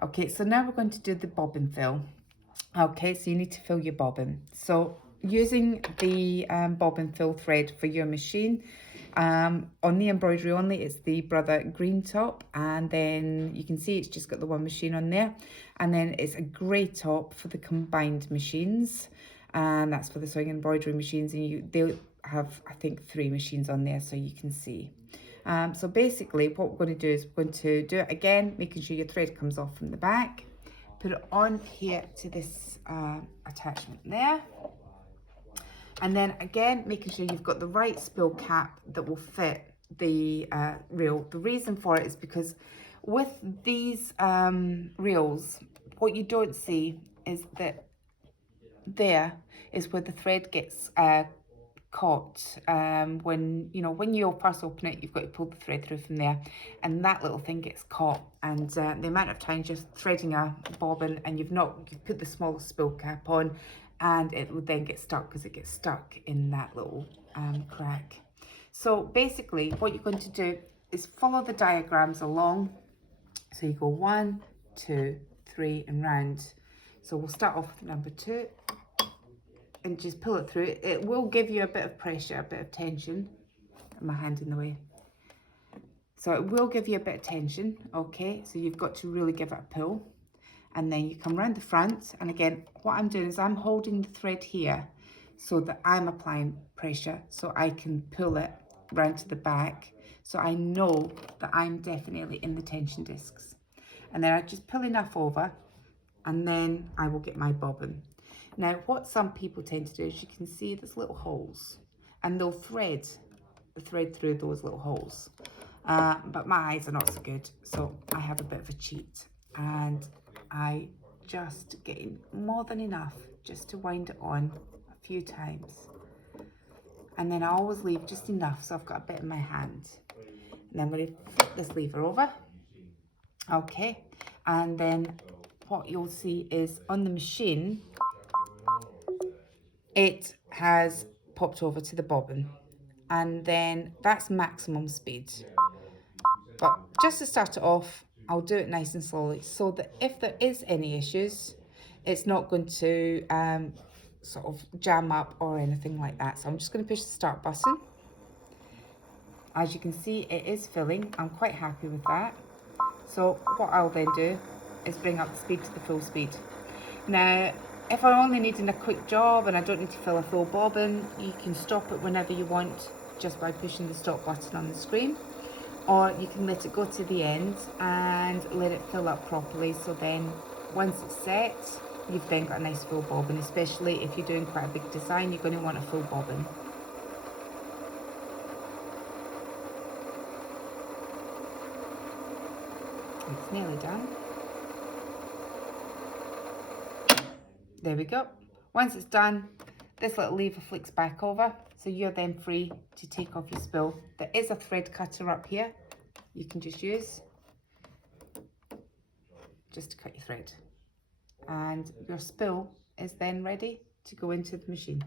Okay, so now we're going to do the bobbin fill. Okay, so you need to fill your bobbin. So using the bobbin fill thread for your machine, on the embroidery only, it's the Brother Green top, and then you can see it's just got the one machine on there, and then it's a grey top for the combined machines, and that's for the sewing and embroidery machines, and they'll have, I think, 3 machines on there, so you can see. So basically what we're going to do is we're going to do it again, making sure your thread comes off from the back. Put it on here to this attachment there. And then again, making sure you've got the right spill cap that will fit the reel. The reason for it is because with these reels, what you don't see is that there is where the thread gets caught. When you first open it, you've got to pull the thread through from there, and that little thing gets caught. And the amount of times you're threading a bobbin and you've put the smallest spill cap on, and it will then get stuck because it gets stuck in that little crack. So basically what you're going to do is follow the diagrams along. So you go 1, 2, 3 and round. So we'll start off with number 2 and just pull it through. It will give you a bit of pressure, a bit of tension. My hand in the way. So it will give you a bit of tension, okay? So you've got to really give it a pull. And then you come around the front, and again, what I'm doing is I'm holding the thread here so that I'm applying pressure so I can pull it round to the back, so I know that I'm definitely in the tension discs. And then I just pull enough over, and then I will get my bobbin. Now, what some people tend to do is, you can see there's little holes, and they'll thread the thread through those little holes. But my eyes are not so good, so I have a bit of a cheat, and I just get in more than enough just to wind it on a few times. And then I always leave just enough so I've got a bit in my hand. And then I'm going to flip this lever over. Okay, and then what you'll see is on the machine, it has popped over to the bobbin, and then that's maximum speed. But just to start it off, I'll do it nice and slowly so that if there is any issues, it's not going to sort of jam up or anything like that. So I'm just going to push the start button. As you can see, it is filling. I'm quite happy with that. So what I'll then do is bring up the speed to the full speed. Now, if I'm only needing a quick job and I don't need to fill a full bobbin, you can stop it whenever you want just by pushing the stop button on the screen. Or you can let it go to the end and let it fill up properly. So then once it's set, you've then got a nice full bobbin, especially if you're doing quite a big design, you're going to want a full bobbin. It's nearly done. There we go. Once it's done, this little lever flicks back over, so you're then free to take off your spool. There is a thread cutter up here you can just use just to cut your thread, and your spool is then ready to go into the machine.